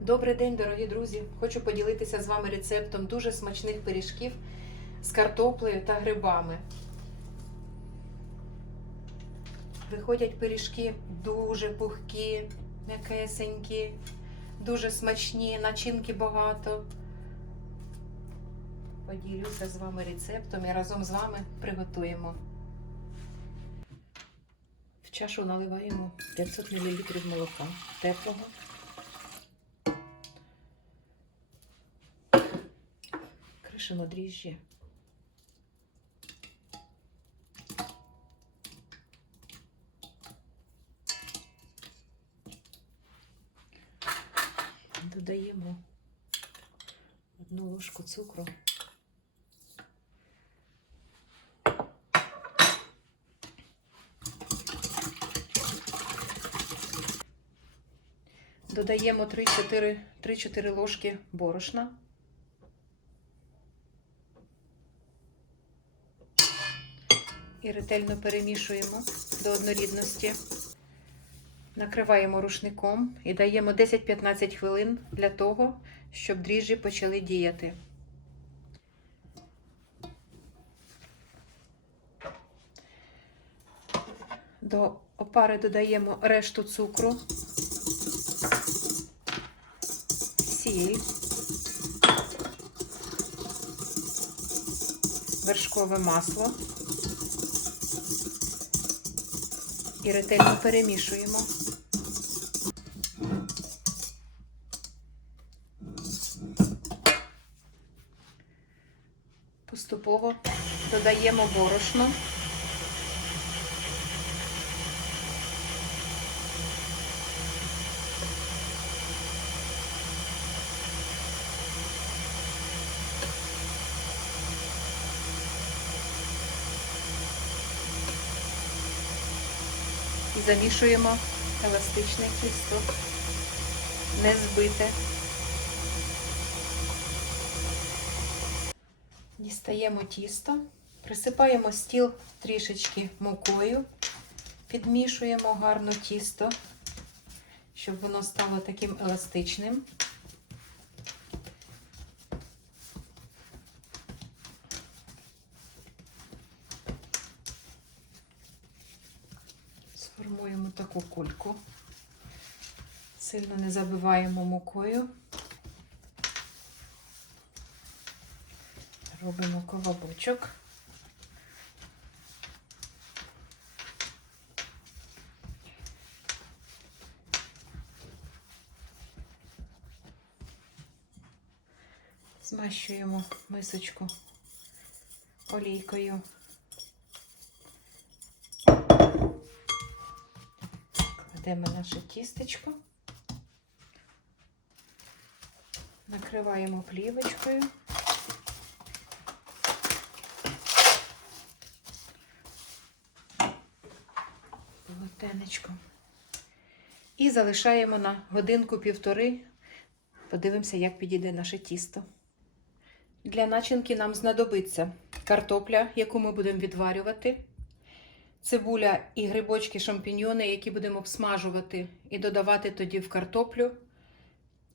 Добрий день, дорогі друзі! Хочу поділитися з вами рецептом дуже смачних пиріжків з картоплею та грибами. Виходять пиріжки дуже пухкі, м'якесенькі, дуже смачні, начинки багато. Поділюся з вами рецептом і разом з вами приготуємо. В чашу наливаємо 500 мл молока теплого. Кришимо дріжджі. Додаємо одну ложку цукру. Додаємо 3-4 3-4 ложки борошна. І ретельно перемішуємо до однорідності. Накриваємо рушником і даємо 10-15 хвилин для того, щоб дріжджі почали діяти. До опари додаємо решту цукру, сіль, вершкове масло і ретельно перемішуємо. Поступово додаємо борошно. Замішуємо еластичне тісто, не збите. Дістаємо тісто, присипаємо стіл трішечки мукою, підмішуємо гарно тісто, щоб воно стало таким еластичним. Сформуємо таку кульку. Сильно не забиваємо мукою. Робимо колобочок. Змащуємо мисочку олійкою. Кладемо наше тістечко, накриваємо плівочкою. полотенечко. І залишаємо на годинку-півтори. Подивимося, як підійде наше тісто. Для начинки нам знадобиться картопля, яку ми будемо відварювати, цибуля і грибочки шампіньйони, які будемо обсмажувати і додавати тоді в картоплю.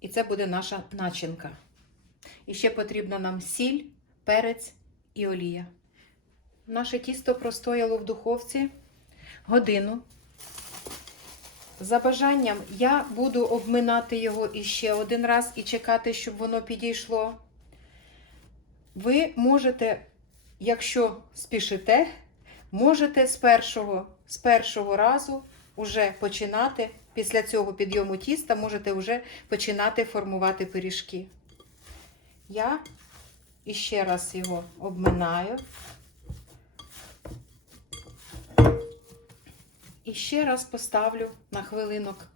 І це буде наша начинка. І ще потрібно нам сіль, перець і олія. Наше тісто простояло в духовці годину. За бажанням я буду обминати його іще один раз і чекати, щоб воно підійшло. Ви можете, якщо спішите, можете з першого, з першого разу вже починати, після цього підйому тіста, можете вже починати формувати пиріжки. Я іще раз його обминаю. І ще раз поставлю на хвилинок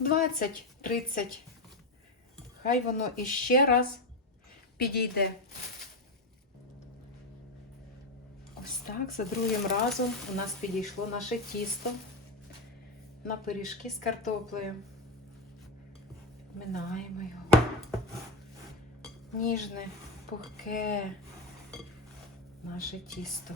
20-30. Хай воно іще раз підійде. Ось так, за другим разом у нас підійшло наше тісто на пиріжки з картоплею. Минаємо його. Ніжне, пухке наше тісто.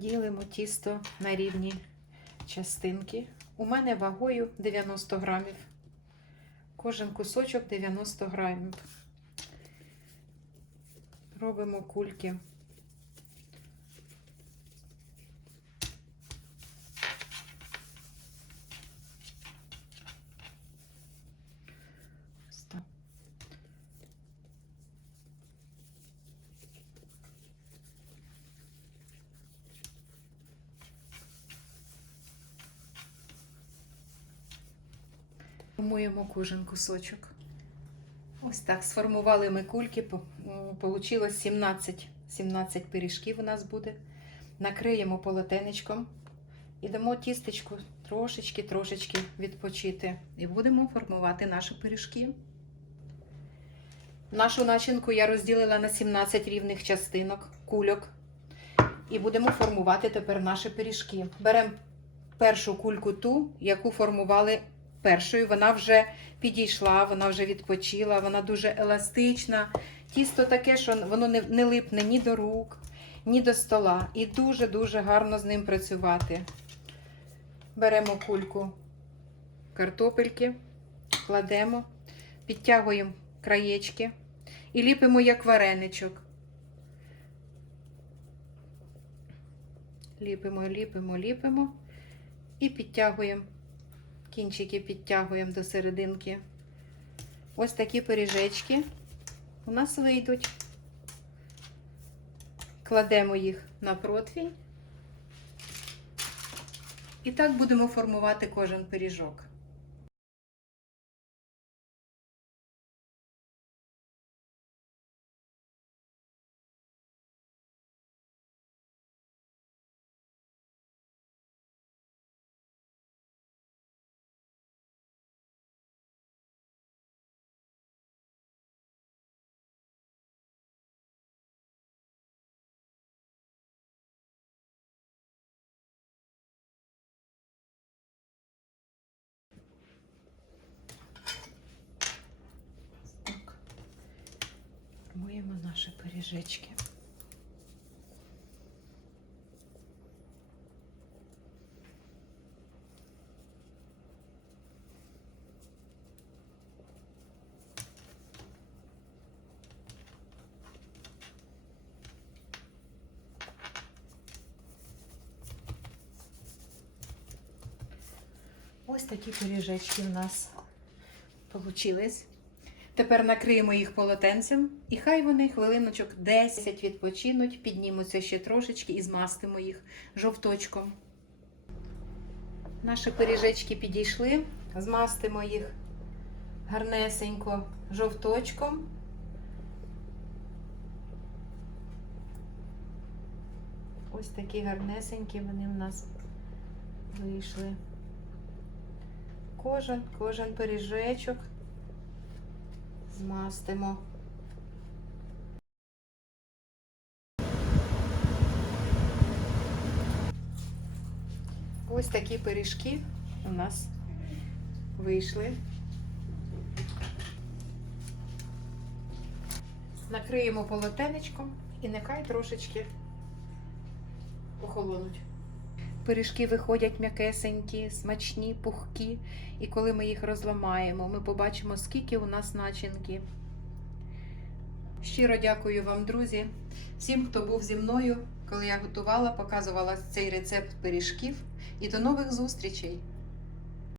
Ділимо тісто на рівні частинки. У мене вагою 90 грамів. Кожен кусочок 90 грамів. Робимо кульки. Ось так. Формуємо кожен кусочок. Ось так сформували ми кульки. по- Получилось 17, 17 пиріжків у нас буде. Накриємо полотенечком і дамо тістечку трошечки-трошечки відпочити. І будемо формувати наші пиріжки. Нашу начинку я розділила на 17 рівних частинок, кульок. І будемо формувати тепер наші пиріжки. Беремо першу кульку ту, яку формували першою. Вона вже підійшла, вона вже відпочила, вона дуже еластична. Тісто таке, що воно не, не липне ні до рук, ні до стола. І дуже-дуже гарно з ним працювати. Беремо кульку картопельки, кладемо, підтягуємо краєчки і ліпимо як вареничок. Ліпимо, ліпимо, ліпимо і підтягуємо. Кінчики підтягуємо до серединки. Ось такі пиріжечки у нас вийдуть. Кладемо їх на противень. І так будемо формувати кожен пиріжок. Формуємо наші пиріжечки. Ось такі пиріжечки у нас получились. Тепер накриємо їх полотенцем, і хай вони хвилиночок 10 відпочинуть, піднімуться ще трошечки і змастимо їх жовточком. Наші пиріжечки підійшли, змастимо їх гарнесенько жовточком. Ось такі гарнесенькі вони в нас вийшли. Кожен, кожен пиріжечок змастимо. Ось такі пиріжки у нас вийшли. Накриємо полотенечком і нехай трошечки охолонуть. Пиріжки виходять м'якесенькі, смачні, пухкі. І коли ми їх розламаємо, ми побачимо, скільки у нас начинки. Щиро дякую вам, друзі, всім, хто був зі мною, коли я готувала, показувала цей рецепт пиріжків. І до нових зустрічей!